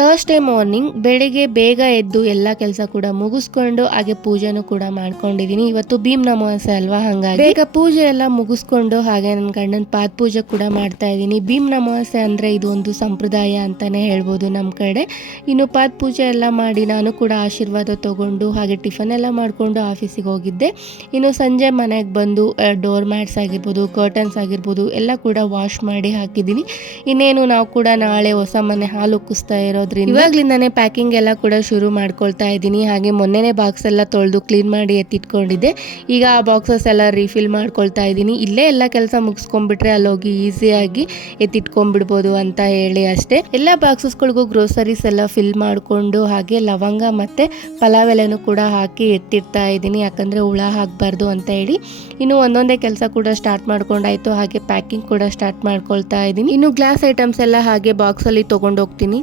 Thursday morning ಬೆಳಿಗ್ಗೆ ಬೇಗ ಎದ್ದು ಎಲ್ಲ ಕೆಲಸ ಕೂಡ ಮುಗಿಸ್ಕೊಂಡು ಹಾಗೆ ಪೂಜೆನೂ ಕೂಡ ಮಾಡ್ಕೊಂಡಿದ್ದೀನಿ. ಇವತ್ತು ಭೀಮ್ ಅಮಾವಾಸ್ಯೆ ಅಲ್ವಾ, ಹಾಗಾಗಿ ಬೇಗ ಪೂಜೆ ಎಲ್ಲ ಮುಗಿಸ್ಕೊಂಡು ಹಾಗೆ ನನ್ನ ಗಂಡನ ಪಾದ ಪೂಜೆ ಕೂಡ ಮಾಡ್ತಾ ಇದ್ದೀನಿ. ಭೀಮ್ ಅಮಾವಾಸ್ಯೆ ಅಂದರೆ ಇದು ಒಂದು ಸಂಪ್ರದಾಯ ಅಂತಾನೆ ಹೇಳ್ಬೋದು ನಮ್ಮ ಕಡೆ. ಇನ್ನು ಪಾದ ಪೂಜೆ ಎಲ್ಲ ಮಾಡಿ ನಾನು ಕೂಡ ಆಶೀರ್ವಾದ ತಗೊಂಡು ಹಾಗೆ ಟಿಫನ್ ಎಲ್ಲ ಮಾಡಿಕೊಂಡು ಆಫೀಸಿಗೆ ಹೋಗಿದ್ದೆ. ಇನ್ನು ಸಂಜೆ ಮನೆಗೆ ಬಂದು ಡೋರ್ ಮ್ಯಾಟ್ಸ್ ಆಗಿರ್ಬೋದು, ಕರ್ಟನ್ಸ್ ಆಗಿರ್ಬೋದು ಎಲ್ಲ ಕೂಡ ವಾಶ್ ಮಾಡಿ ಹಾಕಿದ್ದೀನಿ. ಇನ್ನೇನು ನಾವು ಕೂಡ ನಾಳೆ ಹೊಸ ಮನೆ ಹಾಲು ಉಕ್ಕಿಸ್ತಾ ಇರೋದ್ರಿಂದ ಇವಾಗ್ಲಿಂದಾನೇ ಪ್ಯಾಕಿಂಗ್ ಎಲ್ಲ ಕೂಡ ಶುರು ಮಾಡ್ಕೊಳ್ತಾ ಇದ್ದೀನಿ. ಹಾಗೆ ಮೊನ್ನೆನೇ ಬಾಕ್ಸ್ ಎಲ್ಲ ತೊಳೆದು ಕ್ಲೀನ್ ಮಾಡಿ ಎತ್ತಿಟ್ಕೊಂಡಿದ್ದೆ. ಈಗ ಆ ಬಾಕ್ಸಸ್ ಎಲ್ಲ ರೀಫಿಲ್ ಮಾಡ್ಕೊಳ್ತಾ ಇದ್ದೀನಿ. ಇಲ್ಲೇ ಎಲ್ಲ ಕೆಲಸ ಮುಗಿಸ್ಕೊಂಡ್ಬಿಟ್ರೆ ಅಲ್ಲೋಗಿ ಈಸಿಯಾಗಿ ಎತ್ತಿಟ್ಕೊಂಡ್ಬಿಡ್ಬೋದು ಅಂತ ಹೇಳಿ ಅಷ್ಟೇ. ಎಲ್ಲ ಬಾಕ್ಸಸ್ಗಳಿಗೂ ಗ್ರೋಸರೀಸ್ ಎಲ್ಲ ಫಿಲ್ ಮಾಡಿಕೊಂಡು ಹಾಗೆ ಲವಂಗ ಮತ್ತು ಪಲಾವ್ ಎಲೆನೂ ಕೂಡ ಹಾಕಿ ಎತ್ತಿಡ್ತಾ ಇದ್ದೀನಿ, ಯಾಕಂದರೆ ಹುಳ ಹಾಕಬಾರ್ದು ಅಂತ ಹೇಳಿ. ಇನ್ನು ಒಂದೊಂದೇ ಕೆಲಸ ಕೂಡ ಸ್ಟಾರ್ಟ್ ಮಾಡ್ಕೊಂಡಾಯ್ತು. ಹಾಗೆ ಪ್ಯಾಕಿಂಗ್ ಕೂಡ ಸ್ಟಾರ್ಟ್ ಮಾಡ್ಕೊಳ್ತಾ ಇದ್ದೀನಿ. ಇನ್ನು ಗ್ಲಾಸ್ ಐಟಮ್ಸ್ ಎಲ್ಲ ಹಾಗೆ ಬಾಕ್ಸಲ್ಲಿ ತೊಗೊಂಡು ಹೋಗ್ತೀನಿ.